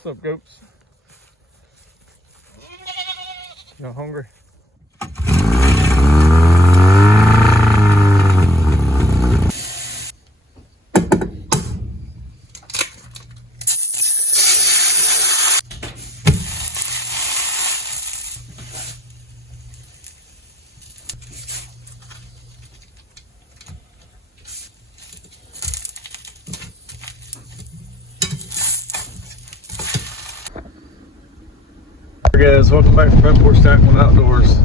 What's up, goats? Y'all hungry? Hey guys, welcome back to Front Porch Tackling Outdoors.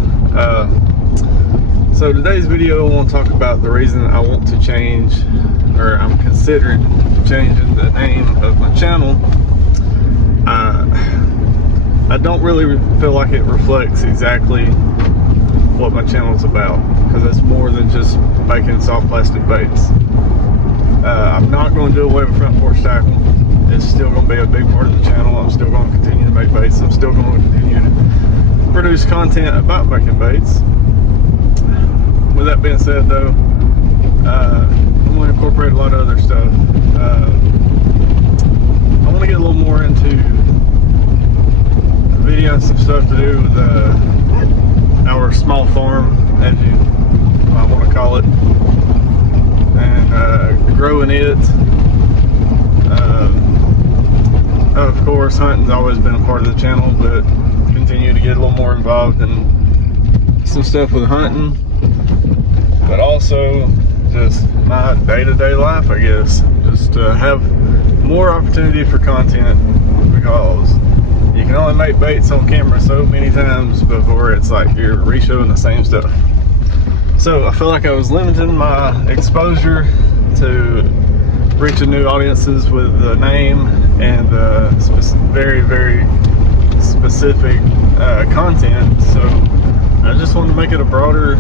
So today's video I want to talk about the reason I want to change, or I'm considering changing the name of my channel. I don't really feel like it reflects exactly what my channel is about, because it's more than just making soft plastic baits. I'm not going to do away with Front Porch Tackle. It's still going to be a big part of the channel. I'm still going to continue to make baits. I'm still going to continue to produce content about making baits. With that being said though, I'm going to incorporate a lot of other stuff. I want to get a little more into videoing some stuff to do with our small farm, as you might want to call it, and growing it. Of course, hunting's always been a part of the channel, but continue to get a little more involved in some stuff with hunting, but also just my day-to-day life, I guess. Just to have more opportunity for content, because you can only make baits on camera so many times before it's like you're re-showing the same stuff. So I feel like I was limiting my exposure to reaching new audiences with the name and very, very specific content. So I just wanted to make it a broader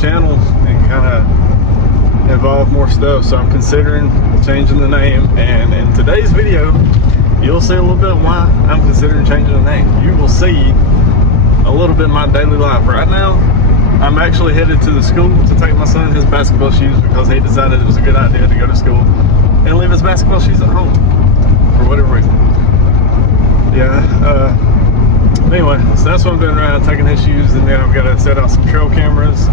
channel and kind of involve more stuff. So I'm considering changing the name, and in today's video you'll see a little bit why I'm considering changing the name. You will see a little bit of my daily life. Right now I'm actually headed to the school to take my son his basketball shoes, because he decided it was a good idea to go to school and leave his basketball shoes at home for whatever reason. Anyway, so that's what I'm doing right now, taking his shoes, and then I've got to set out some trail cameras.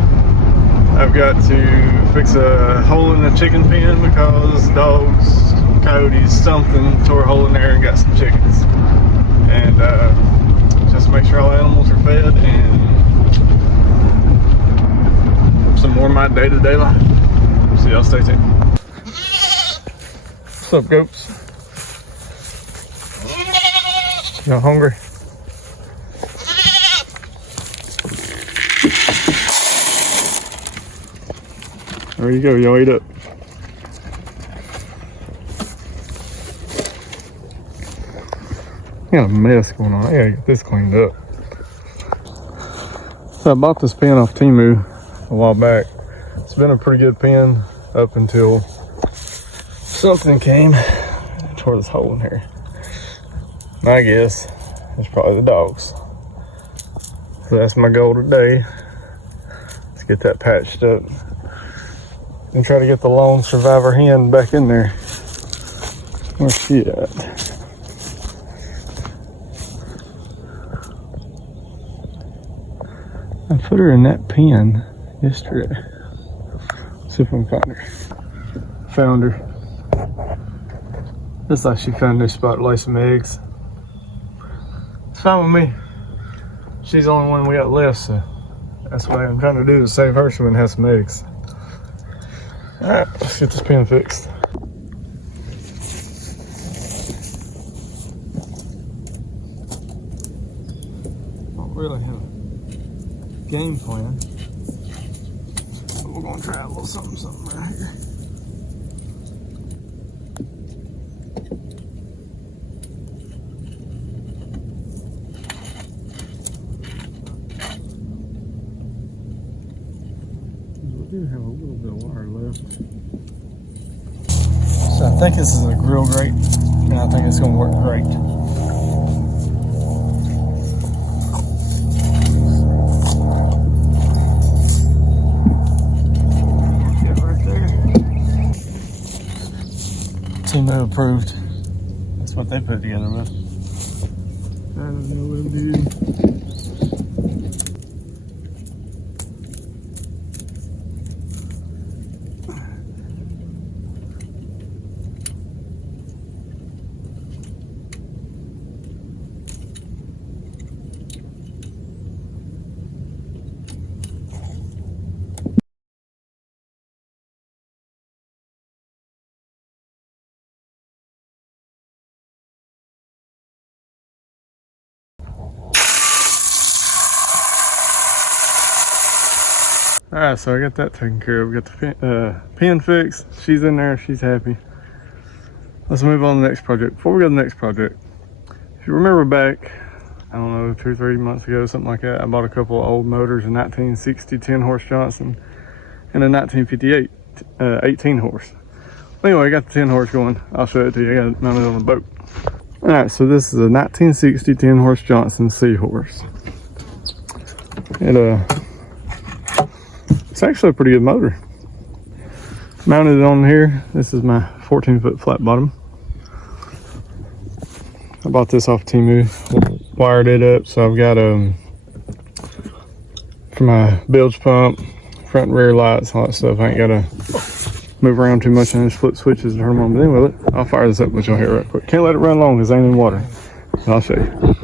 I've got to fix a hole in the chicken pen because dogs, coyotes, something tore a hole in there and got some chickens. And just make sure all animals are fed, and some more of my day-to-day life. So y'all stay tuned. What's up, goats? Y'all hungry? There you go, y'all eat up. Got a mess going on. I gotta get this cleaned up. So I bought this pen off Temu a while back. It's been a pretty good pen up until something came and tore this hole in here. And I guess it's probably the dogs. So that's my goal today. Let's get that patched up and try to get the lone survivor hen back in there. Where's she at? I put her in that pen yesterday. Let's see if I can find her. Found her. Looks like she found a spot to lay some eggs. It's fine with me. She's the only one we got left, so that's what I'm trying to do, is save her so we can have some eggs. Alright, let's get this pen fixed. Don't really have a game plan. We're gonna try a little something right here. We do have a little bit of wire left. So I think this is a grill grate, and I think it's gonna work great. Temu approved. That's what they put together with. I don't know what I'm doing. All right, so I got that taken care of. We got the pin fixed. She's in there. She's happy. Let's move on to the next project. Before we go to the next project, if you remember back, I don't know, 2 or 3 months ago, something like that, I bought a couple of old motors, a 1960 10 horse Johnson and a 1958 18 horse. Anyway, I got the 10 horse going. I'll show it to you. I got it mounted on the boat. All right, so this is a 1960 10 horse Johnson Seahorse. It's actually a pretty good motor. Mounted it on here. This is my 14-foot flat bottom. I bought this off Temu, wired it up, so I've got for my bilge pump, front and rear lights, all that stuff. I ain't gotta move around too much and just flip switches and turn them on. But anyway, I'll fire this up with y'all here real quick. Can't let it run long because it ain't in water. I'll show you.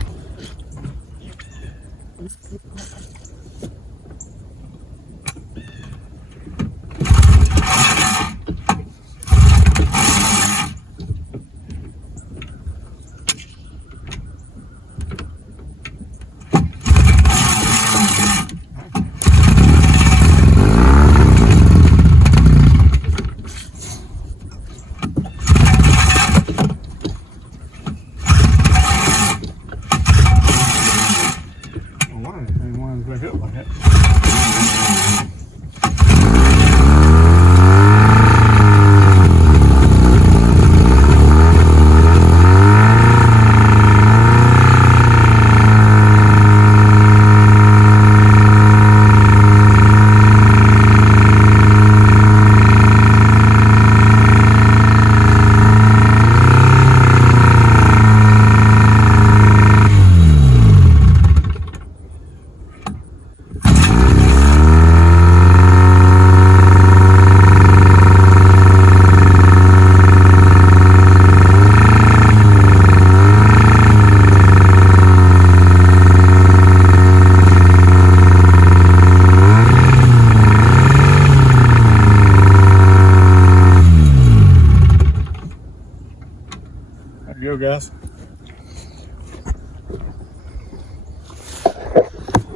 Go, guys.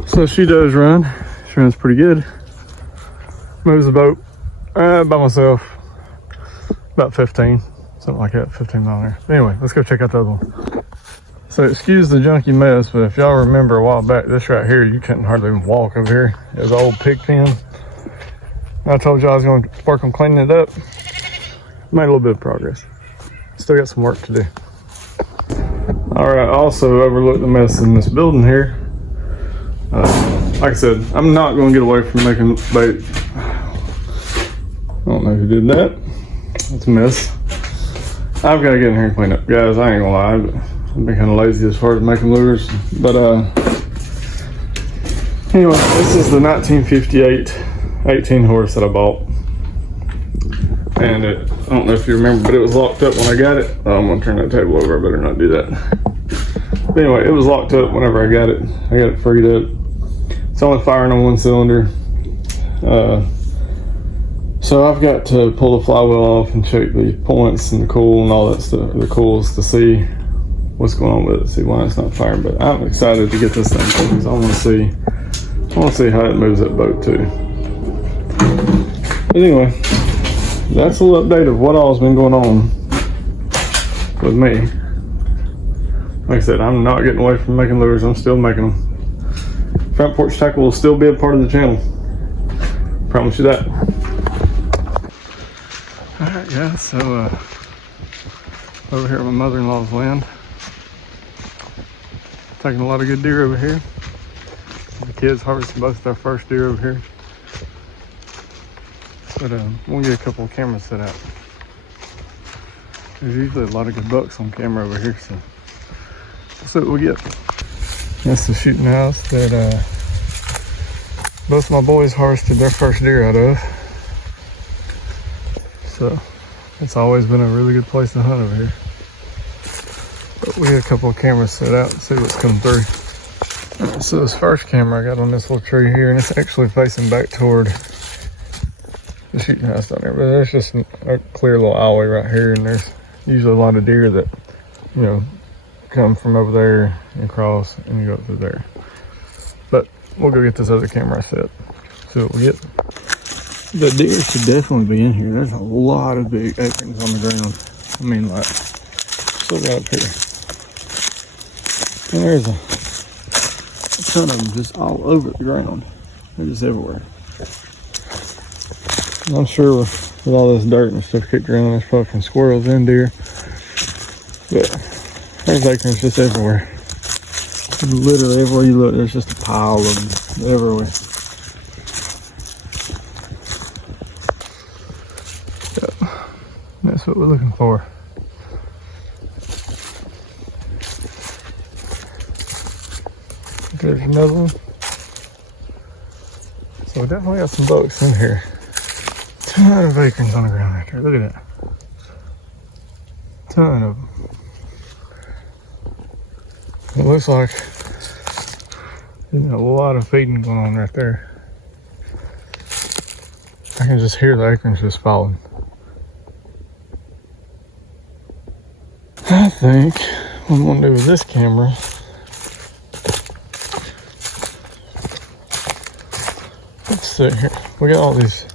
So she does run. She runs pretty good. Moves the boat by myself about 15, something like that, 15 mile an hour. Anyway, let's go check out the other one. So excuse the junky mess, but if y'all remember a while back, this right here, you couldn't hardly even walk over here. It was an old pig pen. I told y'all I was going to work on cleaning it up. Made a little bit of progress. Still got some work to do. All right, also overlooked the mess in this building here. Like I said, I'm not going to get away from making bait. I don't know who did that. It's a mess. I've got to get in here and clean up. Guys, I ain't gonna lie, but I've been kind of lazy as far as making lures. But anyway, this is the 1958 18 horse that I bought. And I don't know if you remember, but it was locked up when I got it. Oh, I'm gonna turn that table over, I better not do that. But anyway, it was locked up whenever I got it. I got it freed up. It's only firing on 1 cylinder. So I've got to pull the flywheel off and check the points and the cool and all that stuff, the coils, to see what's going on with it, see why it's not firing. But I'm excited to get this thing because I want to see how it moves that boat too. But anyway, that's a little update of what all's been going on with me. Like I said, I'm not getting away from making lures. I'm still making them. Front Porch Tackle will still be a part of the channel. Promise you that. Alright guys, so over here at my mother-in-law's land. Taking a lot of good deer over here. The kids harvested both their first deer over here. But we'll get a couple of cameras set out. There's usually a lot of good bucks on camera over here, so see what we get. That's the shooting house that both my boys harvested their first deer out of. So it's always been a really good place to hunt over here. But we had a couple of cameras set out and see what's coming through. So this first camera I got on this little tree here, and it's actually facing back toward the shooting house down there. But there's just a clear little alleyway right here, and there's usually a lot of deer that, you know, come from over there and cross and you go through there. But we'll go get this other camera set, see what we get. The deer should definitely be in here. There's a lot of big acorns on the ground. I mean, like, just look right up here. And there's a ton of them just all over the ground. They're just everywhere. And I'm sure with all this dirt and stuff kicked around, there's fucking squirrels and deer. But there's acorns just everywhere. Literally everywhere you look, there's just a pile of them everywhere. Yep. That's what we're looking for. There's another one. So we definitely got some bucks in here. Ton of acorns on the ground right there. Look at that. Ton of them. It looks like there's a lot of feeding going on right there. I can just hear the acorns just falling. I think what I'm gonna do with this camera, let's see here. We got all these,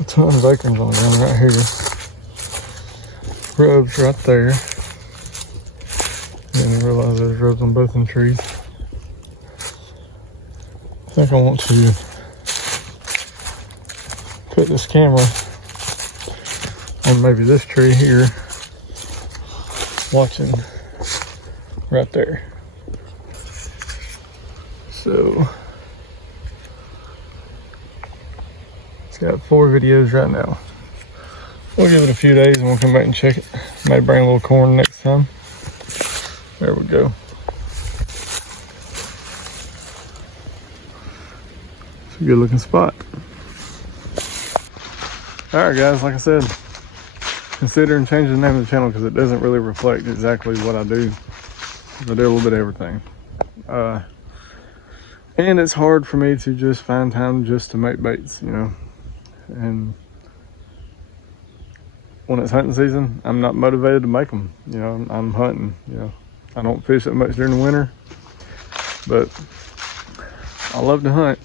a ton of acorns on the ground right here. Rubs right there. And I realize there's rubs on both of the trees. I think I want to put this camera on maybe this tree here, watching right there. So it's got 4 videos right now. We'll give it a few days and we'll come back and check it. May bring a little corn next time. There we go. It's a good looking spot. Alright guys, like I said, considering changing the name of the channel because it doesn't really reflect exactly what I do. I do a little bit of everything. And it's hard for me to just find time just to make baits, you know. And when it's hunting season, I'm not motivated to make them. You know, I'm hunting, you know. I don't fish that much during the winter, but I love to hunt.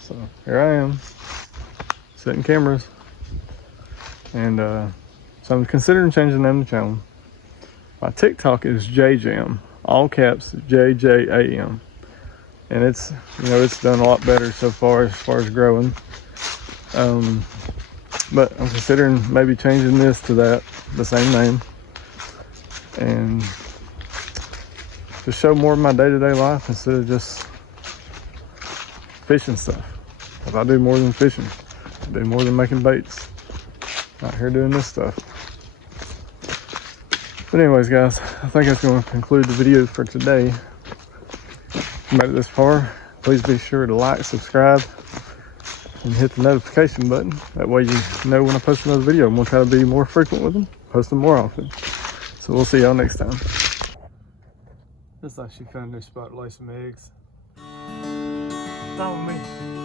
So here I am, setting cameras. And so I'm considering changing the name of the channel. My TikTok is JJam, all caps, JJAM. And it's, you know, it's done a lot better so far as growing. But I'm considering maybe changing this to that, the same name. And to show more of my day-to-day life instead of just fishing stuff. Because I do more than fishing. I do more than making baits. Out here doing this stuff. But anyways guys, I think that's going to conclude the video for today. If you made it this far, please be sure to like, subscribe, and hit the notification button. That way you know when I post another video. I'm going to try to be more frequent with them, post them more often. So we'll see y'all next time. Looks like she found a new spot to lay some eggs. Follow me.